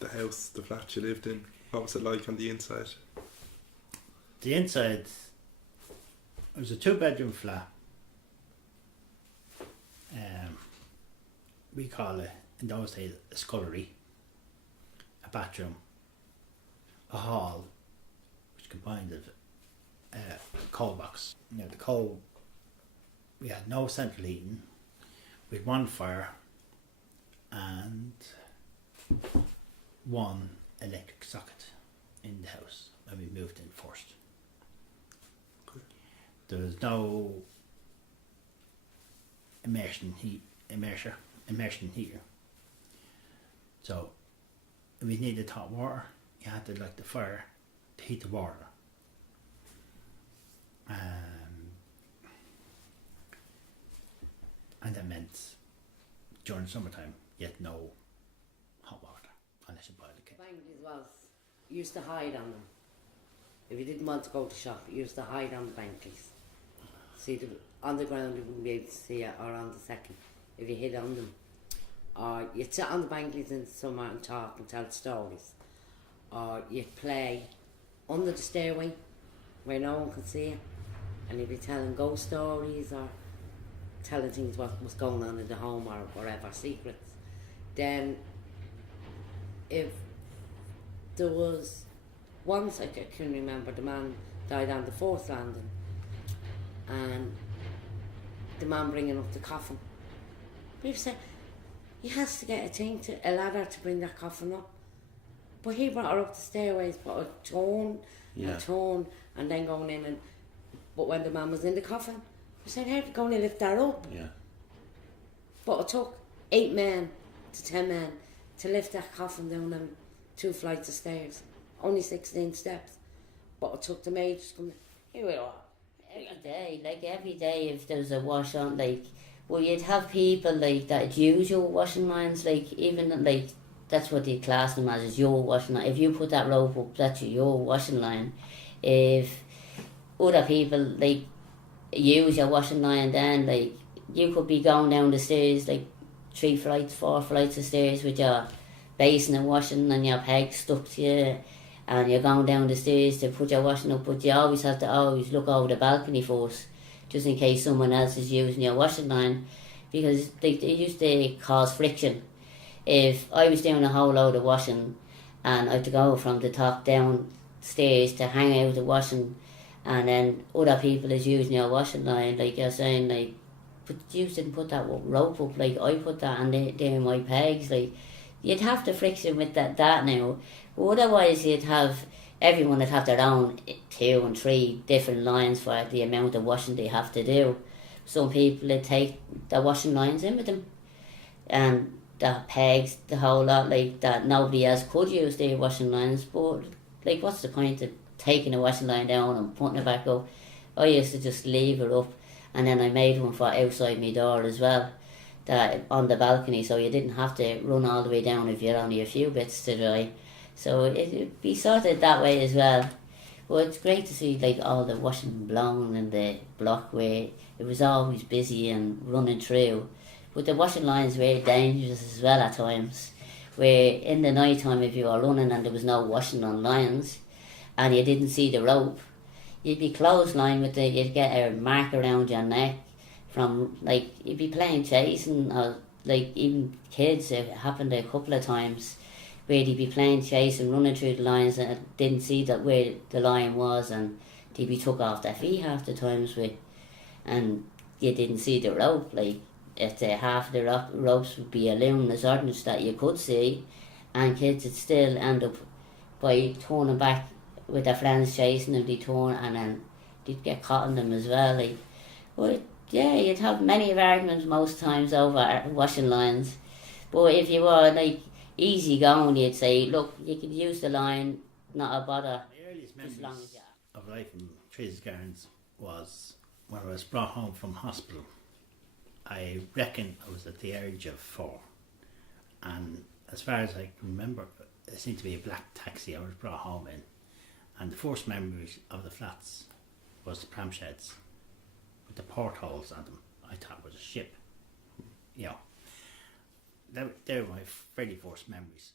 the house, the flat you lived in? What was it like on the inside? The inside, it was a 2-bedroom flat. We call it, in those days, a scullery, a bathroom, a hall, which combined of a coal box. Now the coal, we had no central heating, we had one fire and one electric socket in the house when we moved in first. Okay. There was no immersion heater. So if we needed hot water, you had to light the fire to heat the water. And that meant during summertime you had no hot water unless you boiled the kettle. Banglies was, you used to hide on them. If you didn't want to go to shop, you used to hide on the Banglies. See, on the ground you wouldn't be able to see it, or on the second, if you hid on them. Or you'd sit on the Banglies in the summer and talk and tell stories. Or you'd play under the stairway where no one could see you, and you'd be telling ghost stories or telling things what was going on in the home or whatever, secrets. Then if there was once, I can remember, the man died on the 4th landing, and the man bringing up the coffin, we said he has to get a ladder to bring that coffin up, but he brought her up the stairways, but a tone, and then going in. And but when the man was in the coffin, we said, how are you going to lift that up? Yeah. But it took 8 men to 10 men to lift that coffin down them 2 flights of stairs, only 16 steps. But it took the maids to come. Here we are. Every day, if there was a wash on, well, you'd have people that use your washing lines, even that's what they class them as, is your washing line. If you put that rope up, that's your washing line. If other people use your washing line, then you could be going down the stairs 3 flights, 4 flights of stairs with your basin and washing and your peg stuck to you, and you're going down the stairs to put your washing up, but you always have to look over the balcony first, just in case someone else is using your washing line, because they used to cause friction. If I was doing a whole load of washing and I had to go from the top downstairs to hang out the washing, and then other people is using your washing line, like you're saying, but you didn't put that rope up, I put that on there my pegs, you'd have the friction with that now. But otherwise everyone would have their own 2 and 3 different lines for the amount of washing they have to do. Some people would take the washing lines in with them, and the pegs, the whole lot, that nobody else could use their washing lines. But what's the point of taking a washing line down and putting it back up? I used to just leave it up, and then I made one for outside my door as well, that on the balcony, so you didn't have to run all the way down if you're only a few bits to dry. So it'd be sorted that way as well. But it's great to see all the washing blown in the block where it was always busy and running through. But the washing lines were dangerous as well at times, where in the night time, if you were running and there was no washing on lines and you didn't see the rope, you'd be clotheslined you'd get a mark around your neck from, you'd be playing chasing, or even kids, it happened a couple of times where they'd be playing chase and running through the lines and didn't see that where the line was, and they'd be took off their feet half the times and you didn't see the rope. If half of the ropes would be a luminous ordnance that you could see, and kids would still end up by turning back with their friends chasing them, they'd turn and then they'd get caught in them as well. But yeah, you'd have many arguments most times over washing lines. But if you were easy going, you'd say, look, you could use the line, not a bother. My earliest memories of life in Teresa's Gardens was when I was brought home from hospital. I reckon I was at the age of 4, and as far as I can remember, it seemed to be a black taxi I was brought home in, and the first memories of the flats was the pram sheds with the portholes on them. I thought it was a ship, they're my very first memories.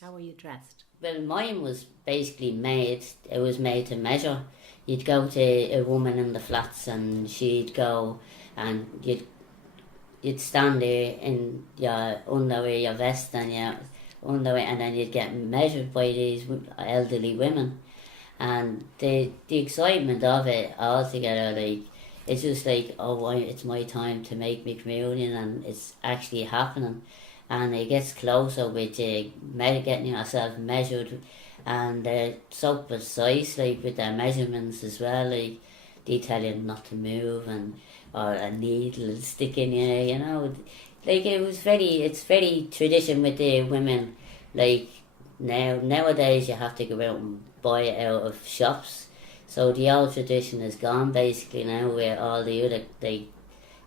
How were you dressed? Well, mine was basically made. It was made to measure. You'd go to a woman in the flats, and she'd go, and you'd stand there in your underwear, your vest, and your underwear, and then you'd get measured by these elderly women, and the excitement of it altogether, like, it's just like, it's my time to make my communion, and it's actually happening. And it gets closer with getting yourself measured, and they're so precise, like, with their measurements as well. Like, they tell you not to move, or a needle stick in you, you know. Like, it's very tradition with the women. Like, nowadays you have to go out and buy it out of shops. So the old tradition is gone basically now, where all the other, like,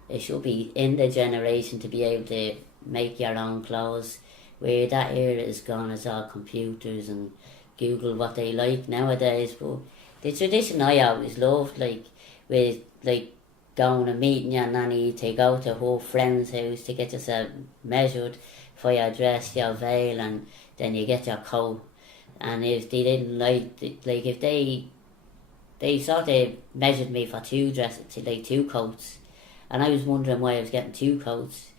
it should be in the generation to be able to make your own clothes, where that era is gone. It's all computers and Google what they like nowadays. But the tradition I always loved, like, with, like, going and meeting your nanny, to go to her friend's house to get yourself measured for your dress, your veil, and then you get your coat. And if they didn't like if they sort of measured me for two dresses, like two coats, and I was wondering why I was getting two coats,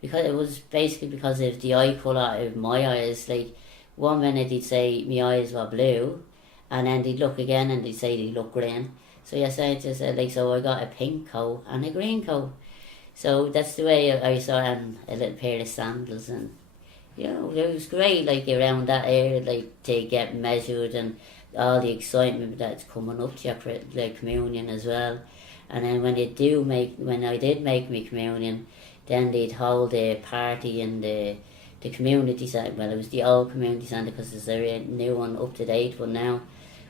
because it was basically because of the eye colour of my eyes. Like, one minute they'd say my eyes were blue, and then they'd look again and they'd say they look green. So you said, so I got a pink coat and a green coat. So that's the way I saw it, and a little pair of sandals, and you know, it was great, like, around that area, like, to get measured, and all the excitement that's coming up to your communion as well. And then when I did make my communion, then they'd hold a party in the community centre. Well, it was the old community centre, because there's a new one, up to date one now,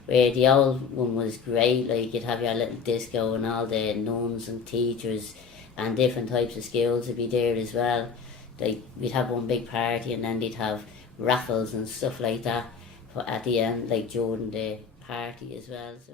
where the old one was great. Like, you'd have your little disco, and all the nuns and teachers and different types of schools would be there as well. Like, we'd have one big party, and then they'd have raffles and stuff like that at the end, like, during the party as well. So